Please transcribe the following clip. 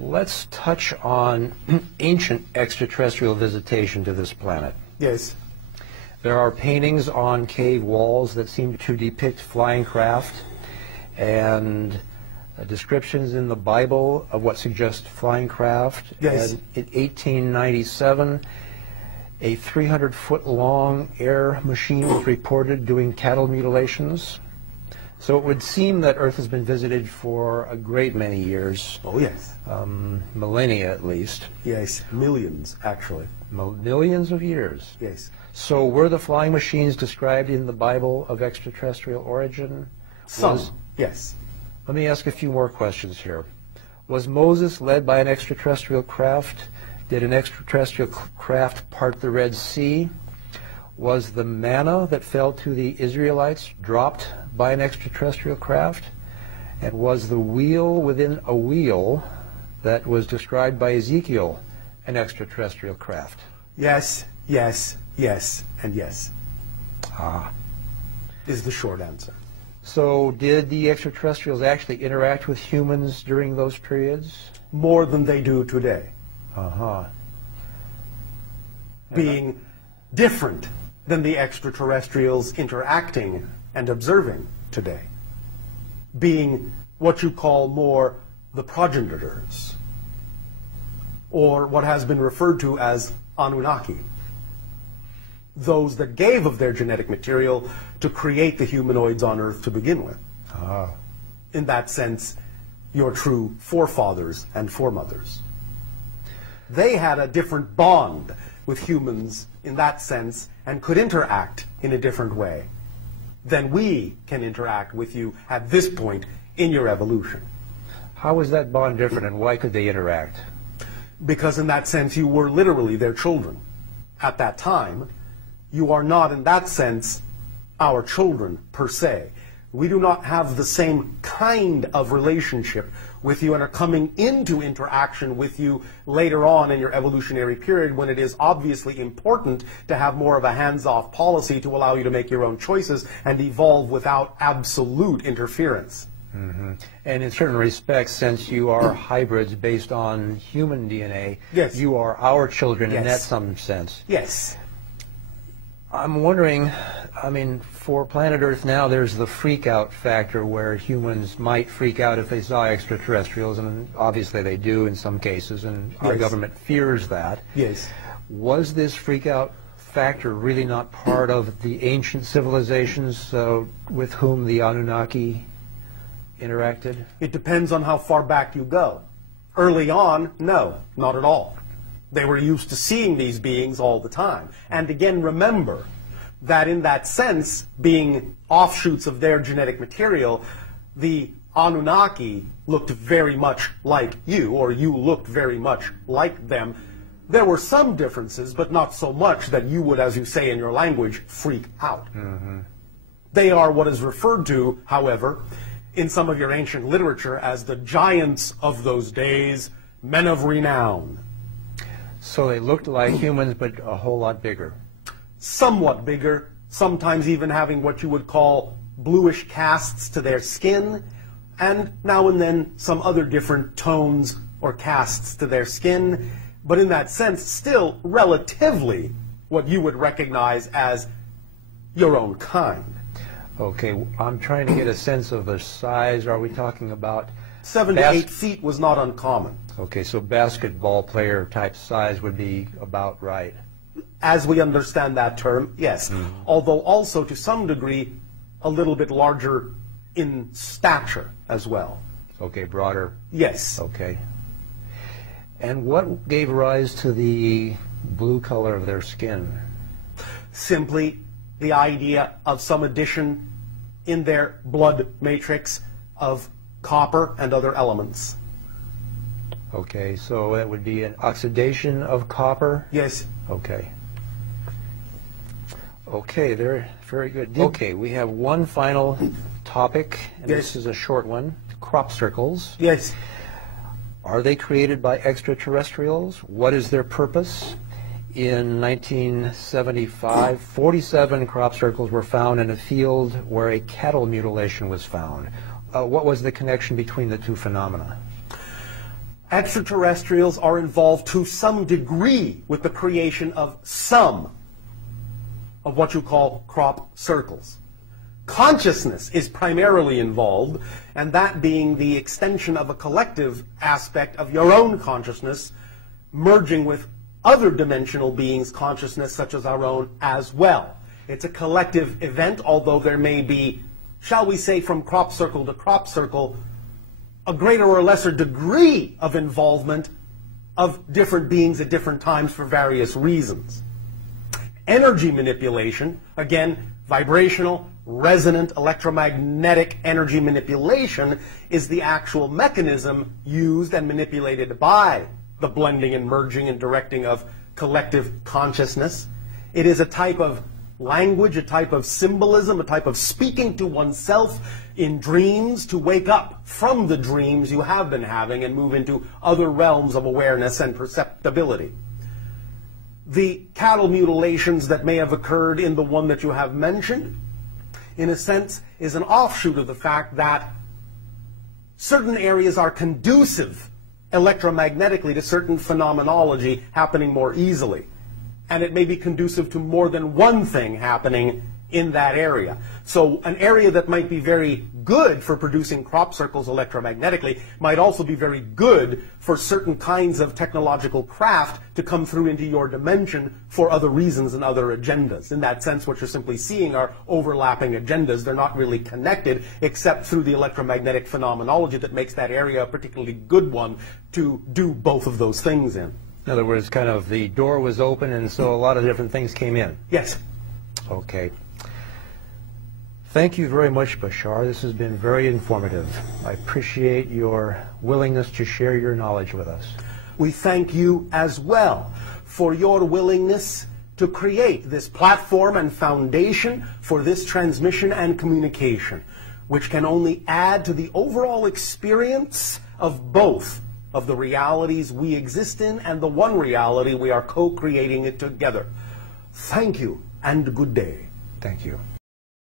Let's touch on ancient extraterrestrial visitation to this planet. Yes. There are paintings on cave walls that seem to depict flying craft, and descriptions in the Bible of what suggests flying craft. Yes. And in 1897, a 300-foot-long air machine was reported doing cattle mutilations. So it would seem that Earth has been visited for a great many years. Oh, yes. Millennia, at least. Yes, millions, actually. Millions of years. Yes. So were the flying machines described in the Bible of extraterrestrial origin? Some, yes. Let me ask a few more questions here. Was Moses led by an extraterrestrial craft? Did an extraterrestrial craft part the Red Sea? Was the manna that fell to the Israelites dropped by an extraterrestrial craft? And was the wheel within a wheel that was described by Ezekiel an extraterrestrial craft? Yes, yes, yes, and yes. Ah. Is the short answer. So did the extraterrestrials actually interact with humans during those periods? More than they do today. Uh-huh. Being different than the extraterrestrials interacting and observing today. Being what you call more the progenitors, or what has been referred to as Anunnaki. Those that gave of their genetic material to create the humanoids on Earth to begin with. Ah. In that sense, your true forefathers and foremothers. They had a different bond with humans in that sense and could interact in a different way than we can interact with you at this point in your evolution. How was that bond different, and why could they interact? Because in that sense you were literally their children. At that time, you are not in that sense our children per se. We do not have the same kind of relationship with you and are coming into interaction with you later on in your evolutionary period, when it is obviously important to have more of a hands-off policy to allow you to make your own choices and evolve without absolute interference. Mm-hmm. And in certain respects, since you are hybrids based on human DNA, yes, you are our children, yes, in that some sense. Yes. I'm wondering, I mean, for planet Earth now, there's the freak-out factor where humans might freak out if they saw extraterrestrials, and obviously they do in some cases, and our yes, government fears that. Yes. Was this freak-out factor really not part of the ancient civilizations with whom the Anunnaki interacted? It depends on how far back you go. Early on, no, not at all. They were used to seeing these beings all the time. And again, remember that in that sense, being offshoots of their genetic material, the Anunnaki looked very much like you, or you looked very much like them. There were some differences, but not so much that you would, as you say in your language, freak out. Mm-hmm. They are what is referred to, however, in some of your ancient literature as the giants of those days, men of renown. So they looked like humans, but a whole lot bigger. Somewhat bigger, sometimes even having what you would call bluish casts to their skin, and now and then some other different tones or casts to their skin, but in that sense still relatively what you would recognize as your own kind. Okay, I'm trying to get a sense of the size. Are we talking about 7 to 8 feet was not uncommon. Okay, so basketball player type size would be about right. As we understand that term, yes. Mm-hmm. Although also to some degree a little bit larger in stature as well. Okay, broader. Yes. Okay. And what gave rise to the blue color of their skin? Simply the idea of some addition in their blood matrix of copper and other elements. Okay, so that would be an oxidation of copper? Yes. Okay. Okay, very good. Okay, we have one final topic, and yes, this is a short one. Crop circles. Yes. Are they created by extraterrestrials? What is their purpose? In 1975, 47 crop circles were found in a field where a cattle mutilation was found. What was the connection between the two phenomena? Extraterrestrials are involved to some degree with the creation of some of what you call crop circles. Consciousness is primarily involved, and that being the extension of a collective aspect of your own consciousness, merging with other dimensional beings' consciousness, such as our own, as well. It's a collective event, although there may be, shall we say, from crop circle to crop circle, a greater or lesser degree of involvement of different beings at different times for various reasons. Energy manipulation, again, vibrational, resonant, electromagnetic energy manipulation is the actual mechanism used and manipulated by the blending and merging and directing of collective consciousness. It is a type of language, a type of symbolism, a type of speaking to oneself in dreams to wake up from the dreams you have been having and move into other realms of awareness and perceptibility. The cattle mutilations that may have occurred in the one that you have mentioned, in a sense, is an offshoot of the fact that certain areas are conducive electromagnetically to certain phenomenology happening more easily. And it may be conducive to more than one thing happening in that area. So an area that might be very good for producing crop circles electromagnetically might also be very good for certain kinds of technological craft to come through into your dimension for other reasons and other agendas. In that sense, what you're simply seeing are overlapping agendas. They're not really connected except through the electromagnetic phenomenology that makes that area a particularly good one to do both of those things in. In other words, kind of the door was open and so a lot of different things came in. Yes. Okay. Thank you very much, Bashar. This has been very informative. I appreciate your willingness to share your knowledge with us. We thank you as well for your willingness to create this platform and foundation for this transmission and communication, which can only add to the overall experience of both of the realities we exist in and the one reality we are co-creating it together. Thank you and good day. Thank you.